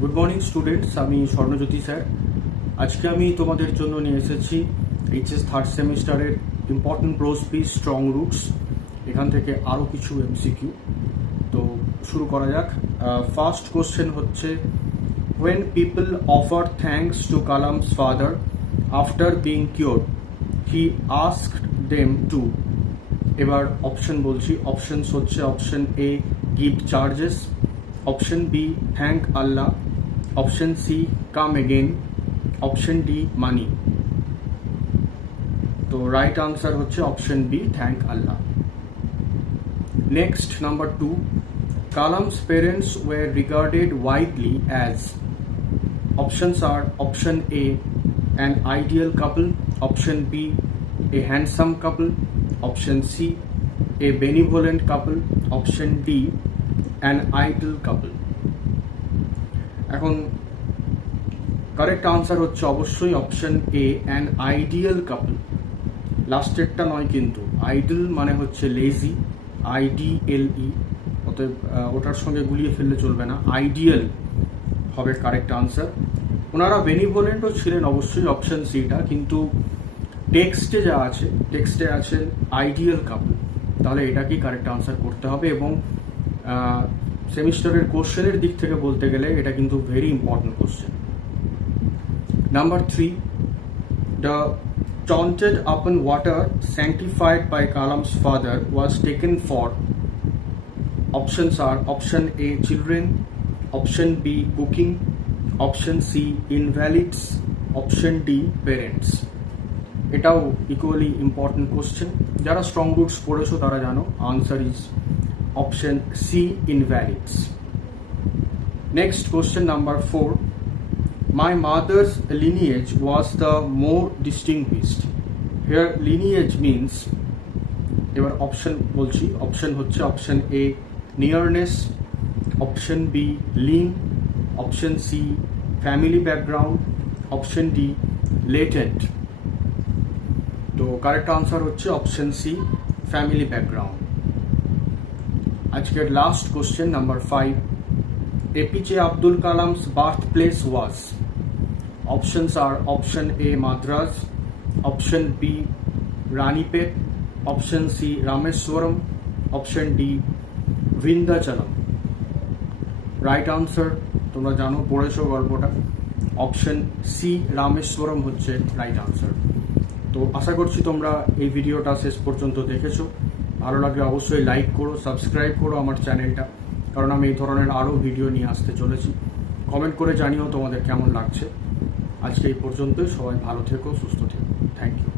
Good morning students, আমি স্বর্ণজ্যোতি sir. আজকে আমি তোমাদের জন্য নিয়ে এসেছি এইচএস থার্ড সেমিস্টারের important pros piece strong roots. এখান থেকে আরও কিছু এমসিকিউ। তো শুরু করা যাক। ফার্স্ট কোশ্চেন হচ্ছে, when people offered thanks to Kalam's father after being cured, he asked them to। এবার অপশন বলছি। অপশনস হচ্ছে option A give charges, option B thank আল্লাহ, option C come again, option D money. তো right answer হচ্ছে option B thank আল্লাহ। Next, number 2, Kalam's parents were regarded widely as। Options are option A an ideal couple, option B a handsome couple, option C a benevolent couple, option D an ideal couple। এখন correct answer হচ্ছে অবশ্যই option A an ideal couple. লাস্টেরটা নয় কিন্তু। Idol মানে হচ্ছে lazy, IDLE, অতএব ওটার সঙ্গে গুলিয়ে ফেললে চলবে না, আইডিয়াল হবে কারেক্ট আনসার। ওনারা বেনিভোলেন্টও ছিলেন অবশ্যই, অপশন সিটা, কিন্তু টেক্সটে যা আছে, টেক্সটে আছে আইডিয়াল কাপল, তাহলে এটাকেই কারেক্ট আনসার করতে হবে। এবং সেমিস্টারের কোশ্চেনের দিক থেকে বলতে গেলে এটা কিন্তু very important question. Number 3, the chaunted upon water sanctified by Kalam's father was taken for। Options are option A children, option B cooking, option C invalids, option D parents। এটাও ইকুয়ালি ইম্পর্টেন্ট কোশ্চেন। যারা strong roots পড়েছো তারা জানো, answer is option C invalids. Next question number 4, my mother's lineage was the more distinguished। Here lineage means, এবার option বলছি। Option হচ্ছে option A nearness, option B lean, option C family background, option D latent. তো correct answer হচ্ছে option C family background. আজকের last question number 5, APJ Abdul Kalam's birthplace was। Options are option A Madras, option B Ranipet, option C Rameswaram, option D Vindhachalam। Right answer তোমরা জানো, পড়েছো গল্পটা, option C Rameswaram হচ্ছে right answer. তো আশা করছি তোমরা এই ভিডিওটা শেষ পর্যন্ত দেখেছো। ভালো লাগলে অবশ্যই লাইক করো, সাবস্ক্রাইব করো আমার চ্যানেলটা, কারণ আমি এই ধরনের আরও ভিডিও নিয়ে আসতে চলেছি। কমেন্ট করে জানিও তোমাদের কেমন লাগছে। আজকে এই পর্যন্তই। সবাই ভালো থেকো, সুস্থ থেকো। Thank you.